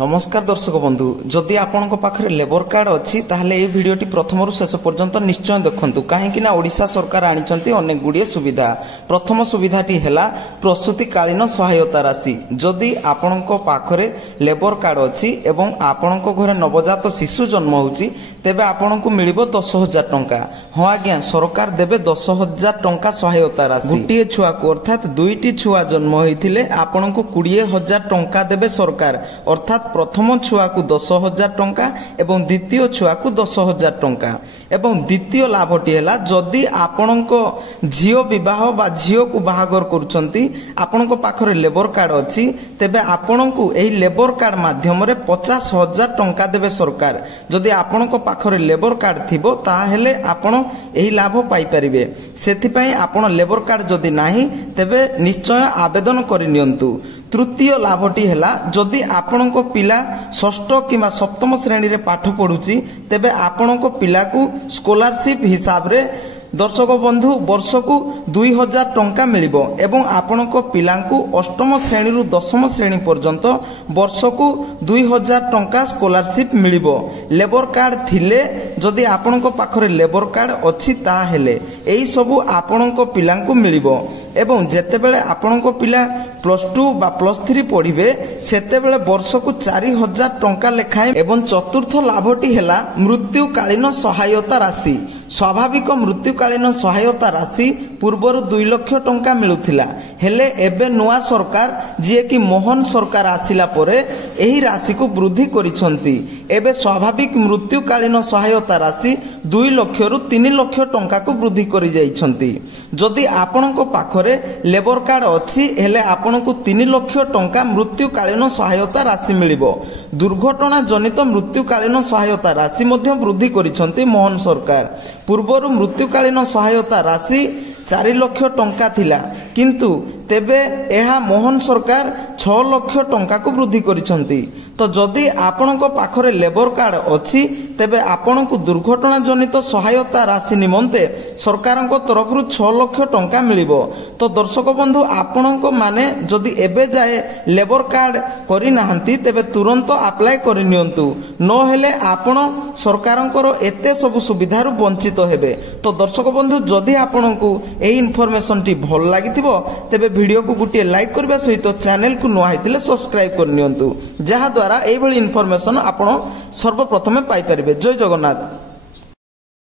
नमस्कार दर्शक बंधु जदि आपण पाखे लेबर कार्ड अच्छी ताहले ये भिडियोटी प्रथम शेष पर्यंत निश्चय देखंतु कहीं ओडिशा सरकार आनिचंती अनेक गुड़िए सुविधा। प्रथम सुविधाटी है प्रसूतिकालीन सहायता राशि। जदि आपण पाखरे लेबर कार्ड अच्छी एवं आपण घरे नवजात शिशु जन्म होची तेबे आपण को मिलिबो 10,000 टंका। हाँ आज्ञा सरकार देबे 10,000 टंका सहायता राशि। गोटे छुआ को अर्थात दुईटी छुआ जन्म होइथिले आपण को 20,000 टंका देबे सरकार। अर्थात प्रथम छुआ को 10,000 टंका एवं द्वितीय छुआ को 10,000 टंका। एवं द्वितीय लाभटी है जदि आपण झीओ विवाह बा झीओ को बाहागर करुचंती आपण पाखरे लेबर कार्ड अच्छी तेबे आपण को एही लेबर कार्ड माध्यम रे 50,000 टंका देबे सरकार। जदि आपण पाखरे लेबर कार्ड थिबो ताहेले आपण एही लाभ पाई परिबे। सेथि पई आपण लेबर कार्ड जदि नाही तेबे निश्चय आवेदन करि नियंतु। तृतीय लाभटी है जदि आपण पिला षष्ठ किंवा सप्तम श्रेणी रे पाठ पढ़ुची तेबे आपण पिला को स्कॉलरशिप हिसाब रे दर्शक बंधु वर्ष को 2,000 टंका मिलिबो एवं आपण पिलांकु अष्टम श्रेणी रु दशम श्रेणी पर्यंत वर्ष को 2,000 टंका स्कॉलरशिप मिलिबो। लेबर कार्ड थिले जदि आपण पाखरे लेबर कार्ड अछि ताहेले एई सबु आपण पिलांकु मिलिबो। एवं जेतेबेले आपण पिला +2 बा +3 पढ़िबे सेतेबेले वर्ष को 4,000 टंका लेखाए। एवं चतुर्थ लाभटी है मृत्युकालीन सहायता राशि। स्वाभाविक मृत्युकालीन सहायता राशि पूर्वर 2 लाख टंका मिलुथिला हेले एबे नुआ सरकार जे कि मोहन सरकार आसिला परे एही राशि को वृद्धि करिसंती। एबे स्वाभाविक मृत्युकालीन सहायता राशि 2 लाख रु 3 लाख टंका को वृद्धि करि जाइछंती। जदि आपण पाखरे लेबर कार्ड अच्छी हेले आपण को 3 लाख टंका मृत्युकालीन सहायता राशि मिलिबो। दुर्घटना जनित मृत्युकालीन सहायता राशि मध्य वृद्धि करिसंती मोहन सरकार। पूर्वर मृत्युकालीन सहायता राशि 4 लाख टंका थिला किंतु तेबे एहा मोहन सरकार 6 लाख टंका को वृद्धि करिसंती। तो जदि आपण पाखरे लेबर कार्ड अच्छी तेबे आपण को दुर्घटना जनित सहायता राशि निमंते सरकार तरफ 6 लाख टंका मिलिबो। तो दर्शक बंधु आपण माने जदि एबे जाए लेबर कार्ड करि नाहंती तेबे तुरंत अप्लाई करि नियंतु न हेले आपण सरकारंकर एते सब सुविधा रु वंचित हेबे। तो दर्शक बंधु जदि आपण को एही इन्फॉर्मेशन टी भल लागिथिबो तेबे वीडियो को गुटिए लाइक करबा सहित चैनल को नुआ हेतिले सब्सक्राइब कर नियंतु जहा द्वारा एही भली इन्फॉर्मेशन आपण सर्वप्रथमे पाई परिबे। जय जगन्नाथ।